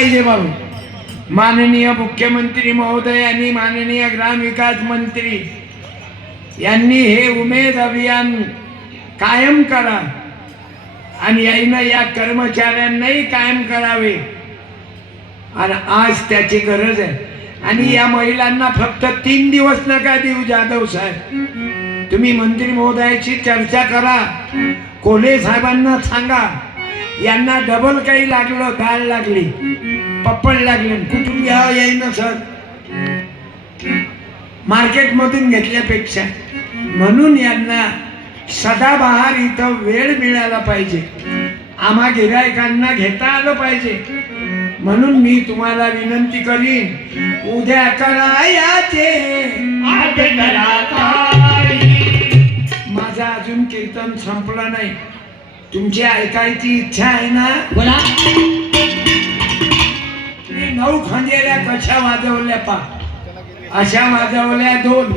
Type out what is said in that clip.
पाहिजे बाबू. माननीय मुख्यमंत्री महोदय आणि माननीय ग्रामविकास मंत्री यांनी हे उमेद अभियान कायम करा आणि याईनं या कर्मचाऱ्यांनाही कायम करावे. आणि आज त्याची गरज आहे. आणि या महिलांना फक्त 3 दिवस नका देऊ. जाधव साहेब, तुम्ही मंत्री महोदयाची चर्चा करा. कोल्हे साहेबांना सांगा यांना डबल काही लागलं, डाळ लागली, पप्पड लागले, कुठून घ्यावं येईना सर, मार्केटमधून घेतल्यापेक्षा. म्हणून यांना सदाबहार इथं वेळ मिळाला पाहिजे, आम्हा गिरायकांना घेता आलं पाहिजे. म्हणून मी तुम्हाला विनंती करीन, उद्या करायाचे माझा अजून कीर्तन संपलं नाही. तुमची ऐकायची इच्छा आहे ना? बोला. तुम्ही 9 खंजेऱ्या कशा वाजवल्या पा, अशा वाजवल्या 2.